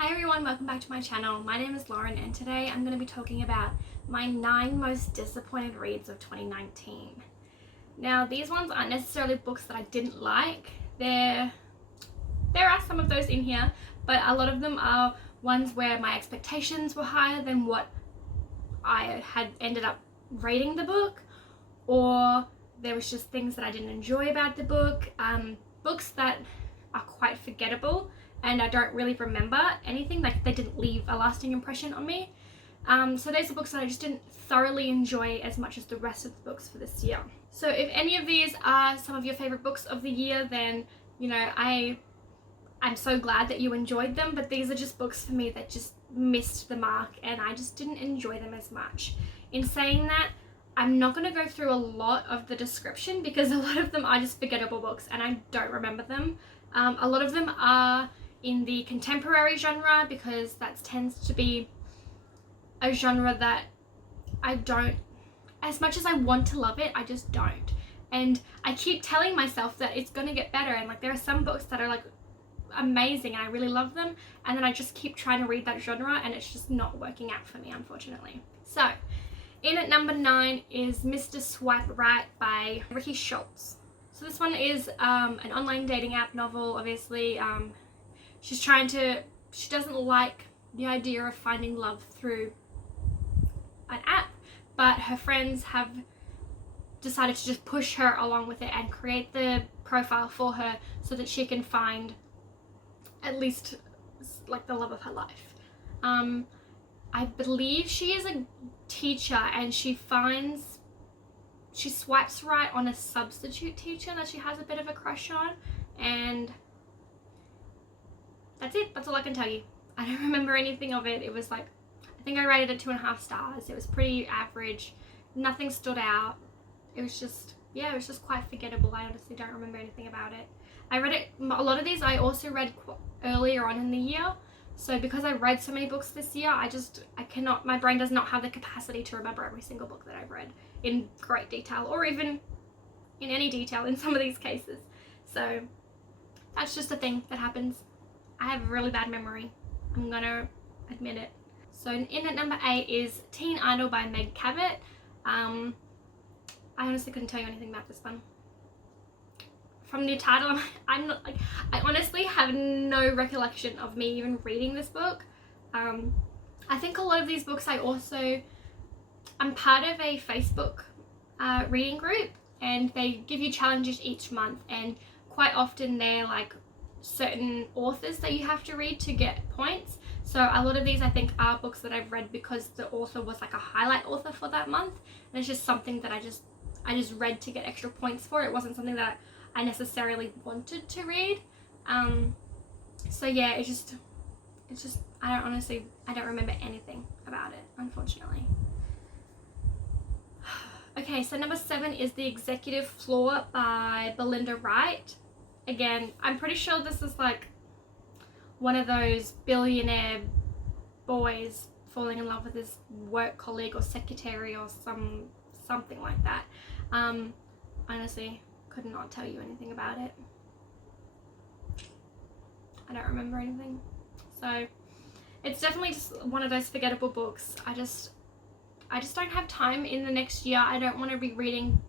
Hi everyone, welcome back to my channel. My name is Lauren and today I'm going to be talking about my 9 most disappointed reads of 2019. Now these ones aren't necessarily books that I didn't like. There are some of those in here, but a lot of them are ones where my expectations were higher than what I had ended up rating the book, or there was just things that I didn't enjoy about the book, books that are quite forgettable and I don't really remember anything, like they didn't leave a lasting impression on me. So those are books that I just didn't thoroughly enjoy as much as the rest of the books for this year. So if any of these are some of your favorite books of the year, then you know I'm so glad that you enjoyed them, but these are just books for me that just missed the mark and I just didn't enjoy them as much. In saying that, I'm not going to go through a lot of the description because a lot of them are just forgettable books and I don't remember them. A lot of them are in the contemporary genre because that tends to be a genre that I don't, as much as I want to love it, I just don't. And I keep telling myself that it's going to get better, and like there are some books that are like amazing and I really love them, and then I just keep trying to read that genre and it's just not working out for me, unfortunately. So in at number 9 is Mr. Swipe Right by Ricky Schultz. So this one is an online dating app novel. Obviously she doesn't like the idea of finding love through an app, but her friends have decided to just push her along with it and create the profile for her so that she can find at least like the love of her life. I believe she is a teacher and she swipes right on a substitute teacher that she has a bit of a crush on, and that's it. That's all I can tell you. I don't remember anything of it. It was like, I think I rated it 2.5 stars. It was pretty average. Nothing stood out. It was just quite forgettable. I honestly don't remember anything about it. I read it, a lot of these I also read earlier on in the year. So because I read so many books this year, I cannot, my brain does not have the capacity to remember every single book that I've read in great detail, or even in any detail in some of these cases. So that's just a thing that happens. I have a really bad memory. I'm gonna admit it. So in at number 8 is Teen Idol by Meg Cabot. I honestly couldn't tell you anything about this one. From the title, I'm not like, I honestly have no recollection of me even reading this book. I think a lot of these books I'm part of a Facebook reading group, and they give you challenges each month, and quite often they're like certain authors that you have to read to get points. So a lot of these I think are books that I've read because the author was like a highlight author for that month, and it's just something that I just read to get extra points for. It wasn't something that I necessarily wanted to read. So yeah, it's just I don't remember anything about it, unfortunately. Okay, so number 7 is The Executive Floor by Belinda Wright. Again, I'm pretty sure this is like one of those billionaire boys falling in love with his work colleague or secretary or something like that. Honestly, could not tell you anything about it. I don't remember anything. So it's definitely just one of those forgettable books. I just don't have time in the next year. I don't want to be reading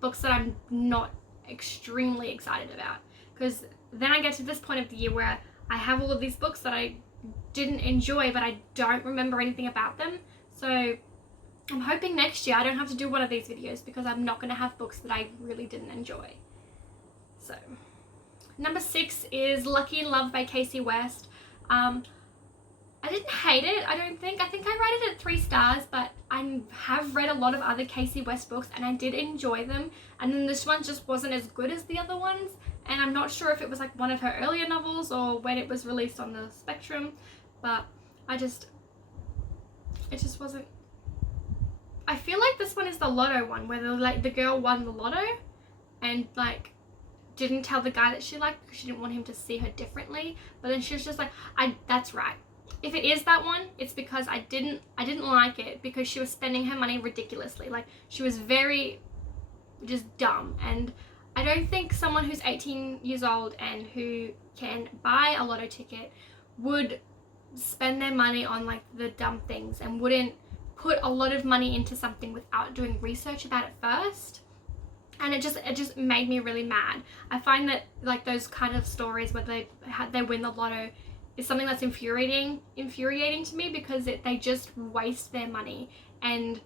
books that I'm not extremely excited about, because then I get to this point of the year where I have all of these books that I didn't enjoy, but I don't remember anything about them. So I'm hoping next year I don't have to do one of these videos because I'm not going to have books that I really didn't enjoy. So number 6 is Lucky in Love by Casey West. I didn't hate it, I don't think. I think I rated it 3 stars, but I have read a lot of other Casey West books and I did enjoy them. And then this one just wasn't as good as the other ones. And I'm not sure if it was like one of her earlier novels or when it was released on the Spectrum, but it just wasn't. I feel like this one is the lotto one, where the girl won the lotto and like didn't tell the guy that she liked because she didn't want him to see her differently. But then she was just like, that's right. If it is that one, it's because I didn't like it because she was spending her money ridiculously. Like, she was very just dumb, and I don't think someone who's 18 years old and who can buy a lotto ticket would spend their money on like the dumb things and wouldn't put a lot of money into something without doing research about it first. And it just made me really mad. I find that like those kind of stories where they win the lotto is something that's infuriating to me, because they just waste their money. And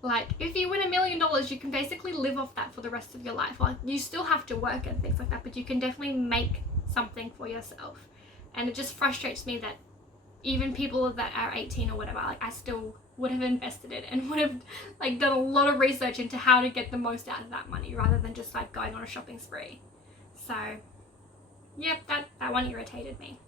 like, if you win $1 million, you can basically live off that for the rest of your life. Like, you still have to work and things like that, but you can definitely make something for yourself. And it just frustrates me that even people that are 18 or whatever, like, I still would have invested it and would have like done a lot of research into how to get the most out of that money, rather than just like going on a shopping spree. So yep, that one irritated me.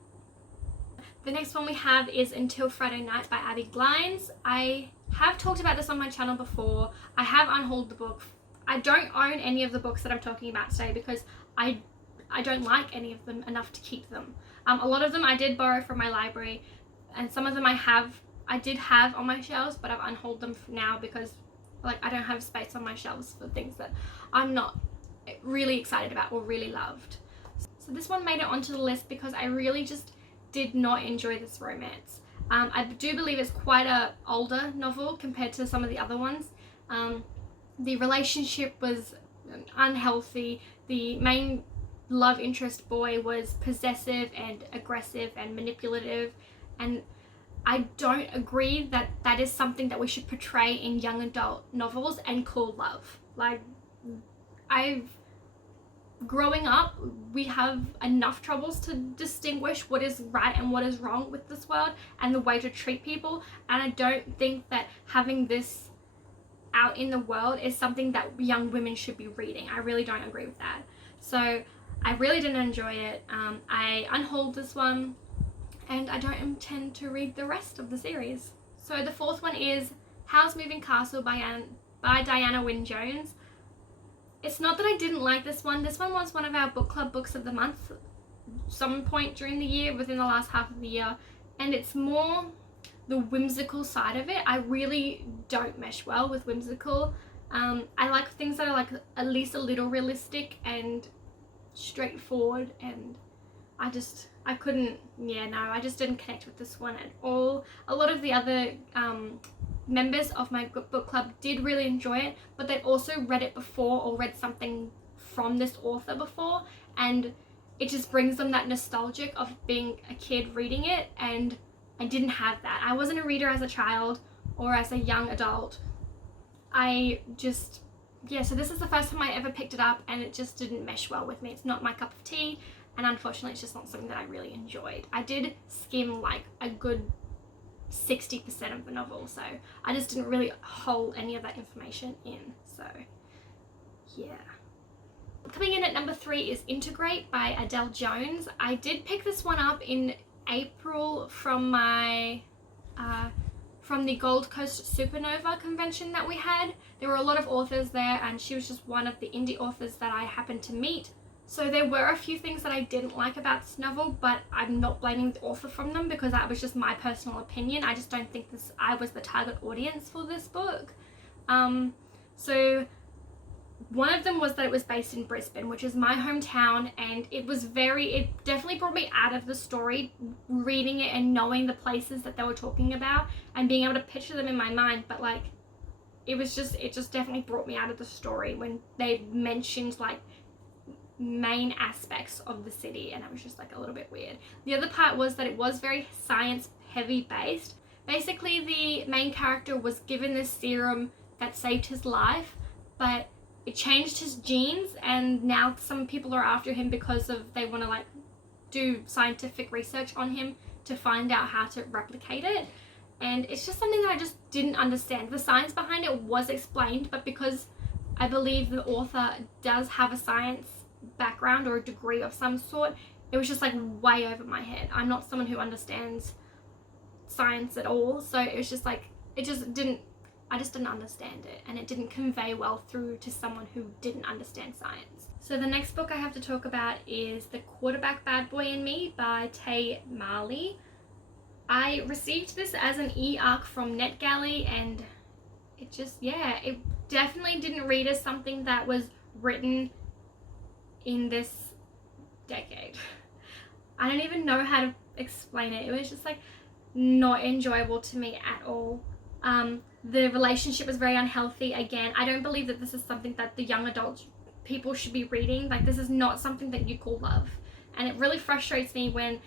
The next one we have is Until Friday Night by Abby Glines. I have talked about this on my channel before. I have unhauled the book. I don't own any of the books that I'm talking about today because I don't like any of them enough to keep them. A lot of them I did borrow from my library, and some of them I did have on my shelves, but I've unhauled them now because like I don't have space on my shelves for things that I'm not really excited about or really loved. So this one made it onto the list because I really just did not enjoy this romance. I do believe it's quite a older novel compared to some of the other ones. The relationship was unhealthy. The main love interest boy was possessive and aggressive and manipulative, and I don't agree that that is something that we should portray in young adult novels and call love. Like, growing up, we have enough troubles to distinguish what is right and what is wrong with this world and the way to treat people, and I don't think that having this out in the world is something that young women should be reading. I really don't agree with that. So I really didn't enjoy it. I unhauled this one, and I don't intend to read the rest of the series. So the fourth one is Howls Moving Castle by Diana Wynne Jones. It's not that I didn't like this one. This one was one of our book club books of the month some point during the year, within the last half of the year, and it's more the whimsical side of it. I really don't mesh well with whimsical. I like things that are like at least a little realistic and straightforward, and I just didn't connect with this one at all. A lot of the other members of my book club did really enjoy it, but they'd also read it before or read something from this author before, and it just brings them that nostalgic of being a kid reading it, and I didn't have that. I wasn't a reader as a child or as a young adult. So this is the first time I ever picked it up, and it just didn't mesh well with me. It's not my cup of tea, and unfortunately it's just not something that I really enjoyed. I did skim like a good 60% of the novel, so I just didn't really hold any of that information in. So yeah. Coming in at number 3 is Integrate by Adele Jones. I did pick this one up in April from my from the Gold Coast Supernova convention that we had. There were a lot of authors there, and she was just one of the indie authors that I happened to meet. So there were a few things that I didn't like about this novel, but I'm not blaming the author from them because that was just my personal opinion. I just don't think I was the target audience for this book. So one of them was that it was based in Brisbane, which is my hometown, and it definitely brought me out of the story, reading it and knowing the places that they were talking about and being able to picture them in my mind. But like, it just definitely brought me out of the story when they mentioned like main aspects of the city, and it was just like a little bit weird. The other part was that it was very science heavy based. Basically, the main character was given this serum that saved his life, but it changed his genes, and now some people are after him because they want to like do scientific research on him to find out how to replicate it. And it's just something that I just didn't understand. The science behind it was explained, but because I believe the author does have a science background or a degree of some sort, it was just like way over my head. I'm not someone who understands science at all, so it was just like I just didn't understand it, and it didn't convey well through to someone who didn't understand science. So the next book I have to talk about is The Quarterback Bad Boy in Me by Tay Marley. I received this as an e-arc from NetGalley, and it definitely didn't read as something that was written in this decade. I don't even know how to explain it. It was just like not enjoyable to me at all. The relationship was very unhealthy. Again, I don't believe that this is something that the young adult people should be reading. Like, this is not something that you call love. And it really frustrates me when,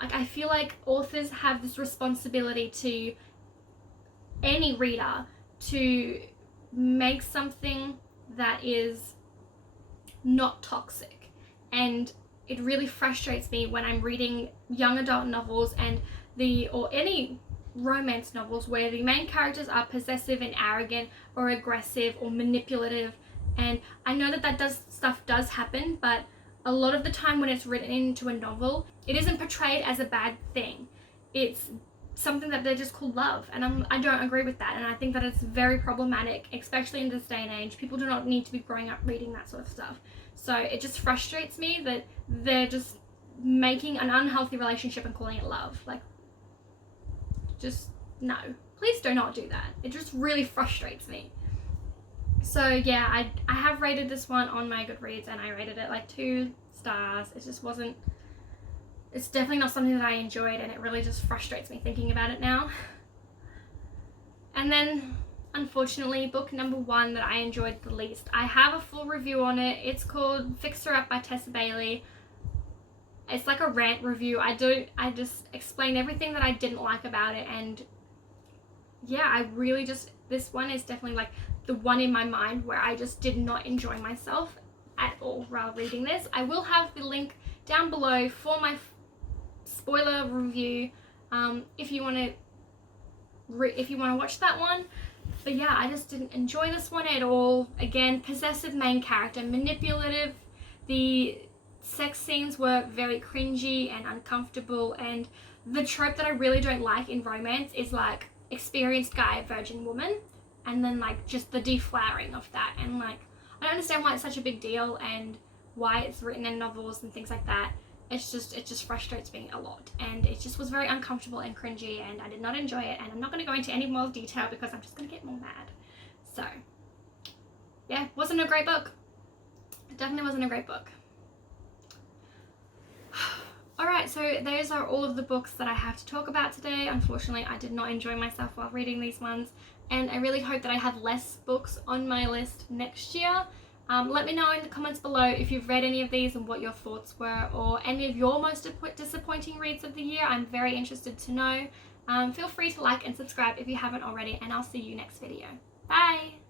like, I feel like authors have this responsibility to any reader to make something that is not toxic. And it really frustrates me when I'm reading young adult novels or any romance novels where the main characters are possessive and arrogant or aggressive or manipulative. And I know that stuff does happen, but a lot of the time when it's written into a novel, it isn't portrayed as a bad thing. It's something that they just call love, and I don't agree with that, and I think that it's very problematic, especially in this day and age. People do not need to be growing up reading that sort of stuff. So it just frustrates me that they're just making an unhealthy relationship and calling it love. Like, just no. Please do not do that. It just really frustrates me. So yeah, I have rated this one on my Goodreads, and I rated it like 2 stars. It just wasn't, it's definitely not something that I enjoyed, and it really just frustrates me thinking about it now. And then, unfortunately, book number 1 that I enjoyed the least. I have a full review on it. It's called Fix Her Up by Tessa Bailey. It's like a rant review. I just explain everything that I didn't like about it, and yeah, this one is definitely like the one in my mind where I just did not enjoy myself at all while reading this. I will have the link down below for my spoiler review if you want to watch that one. But yeah, I just didn't enjoy this one at all. Again, possessive main character, manipulative. The sex scenes were very cringy and uncomfortable, and the trope that I really don't like in romance is like experienced guy, virgin woman, and then like just the deflowering of that. And like, I don't understand why it's such a big deal and why it's written in novels and things like that. It just frustrates me a lot, and it just was very uncomfortable and cringy, and I did not enjoy it, and I'm not going to go into any more detail because I'm just going to get more mad. So yeah, wasn't a great book. It definitely wasn't a great book. Alright, so those are all of the books that I have to talk about today. Unfortunately, I did not enjoy myself while reading these ones, and I really hope that I have less books on my list next year. Let me know in the comments below if you've read any of these and what your thoughts were, or any of your most disappointing reads of the year. I'm very interested to know. Feel free to like and subscribe if you haven't already, and I'll see you next video. Bye!